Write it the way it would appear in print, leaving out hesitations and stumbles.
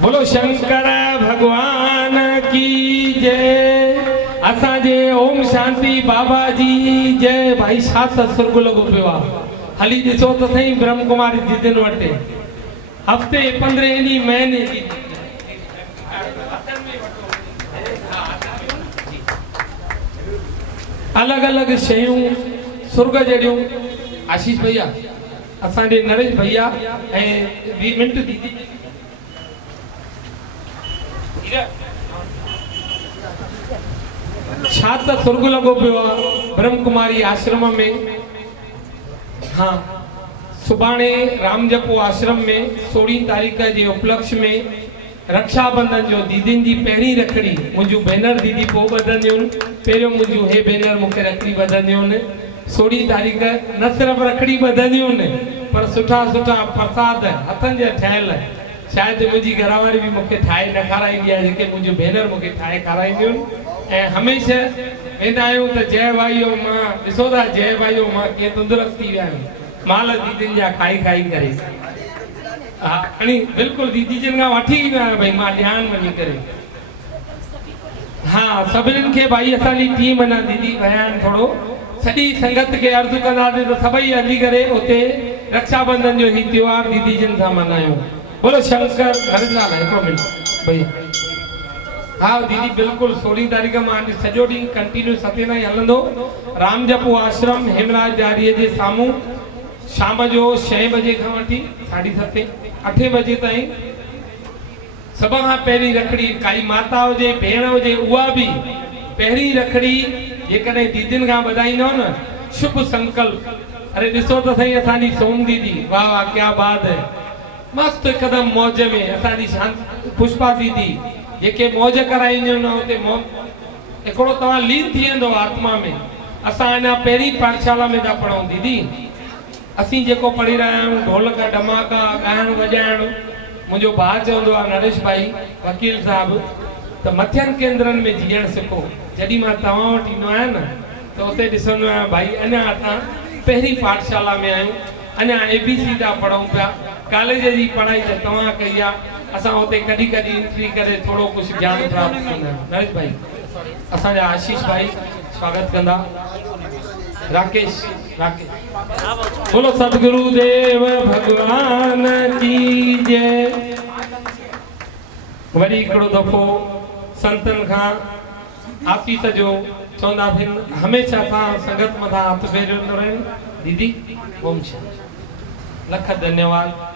बोलो शंकर भगवान की जय। असांजे ओम शांति बाबा जी जय। भाई सात सतसंग लॻो पियो आहे। हली ॾिसो त सही ब्रह्म कुमारी दीदियुनि वटि हफ़्ते 15 ॾींहं महीने जी अलग अलग शयूं सुर्ग जड़ियों। आशीष भैया असांजे नरेश भैया ऐं 20 मिंट दीदी छा त सुर्ग लॻो पियो आहे ब्रह्म कुमारी आश्रम में। हाँ सुभाणे राम जपो आश्रम में 16 तारीख़ जे उपलक्ष्य में रक्षाबंधन जो दीदिन जी पहिरीं रखड़ी मुंहिंजूं भेनर दीदी पोइ ॿधंदियूं आहिनि। पहिरियों मुंहिंजूं हे भेनर मूंखे रखड़ी ॿधंदियूं आहिनि। 16 तारीख़ न सिर्फ़ु रखड़ी ॿधंदियूं आहिनि पर सुठा सुठा प्रसाद हथनि जा ठहियल शायदि मुंहिंजी घरवारी बि मूंखे ठाहे न खाराईंदी आहे, जेके मुंहिंजूं भेनर मूंखे ठाहे खाराईंदियूं आहिनि। ऐं हमेशह वेंदा आहियूं त जय भाइयो मां ॾिसो था जय भाइयो मां कीअं तंदुरुस्त थी विया आहियूं माल दीदियुनि जा खाई खाई करे। हाँ बिल्कुल दीदी जिन खां वठी विया आहियूं भाई मां ध्यान वञी करे। हाँ सभिनीनि खे भाई असांजी टीम अञा दीदी विया आहिनि थोरो सॼी संगत खे अर्ज़ु कंदासीं त सभई हली करे उते रक्षाबंधन जो ही त्योहार दीदी जिन सां मल्हायूं। बोलो शंकर हरिलाल। हिकिड़ो मिनट भैया। हाँ दीदी बिल्कुल 16 तारीख़ मां सॼो ॾींहुं कंटिन्यू 7 ताईं हलंदो। राम जपो आश्रम हेमराज जारीअ जे साम्हूं शाम जो 6 बजे खां वठी 7:30 8 बजे ताईं। सभ खां पहिरीं रखड़ी काई माता हुजे भेण हुजे उहा बि पहिरीं रखड़ी जेकॾहिं दीदियुनि खां ॿधाईंदो न शुभ संकल्प। अरे ॾिसो त सही असांजी सोम दीदी वाह वाह क्या बात है मस्त हिकदमि मौज में। असांजी शांति पुष्पा दीदी जेके मौज कराईंदियूं न उते हिकिड़ो तव्हां लीन थी वेंदो आत्मा में। असां अञा पहिरीं पाठशाला में था पढ़ूं दीदी। असीं जेको पढ़ी रहिया आहियूं ढोलक धमाका ॻाइणु वॼाइणु मुंहिंजो भाउ चवंदो आहे नरेश भाई वकील साहिबु त मथियनि केंद्रनि में जीअण सिखो। जॾहिं मां तव्हां वटि ईंदो आहियां न त उते ॾिसंदो आहियां भाई अञा असां पहिरीं पाठशाला में आहियूं अञा ABC था पढ़ूं पिया। कॉलेज जी पढ़ाई त तव्हां कई आहे। असां उते कॾहिं कॾहिं एंट्री करे थोरो कुझु ज्ञान प्राप्त कंदा आहियूं। नरेश भाई असांजा आशीष भाई स्वागत कंदा। राकेश बोलो सतगुरुदेव भगवान की जय। वरी हिकिड़ो दफ़ो संतन खां आसीस जो चवंदासीं हमेशह तव्हां संगत मथां हथ फेरियो रहनि दीदी। ओम शांति। लख धन्यवाद।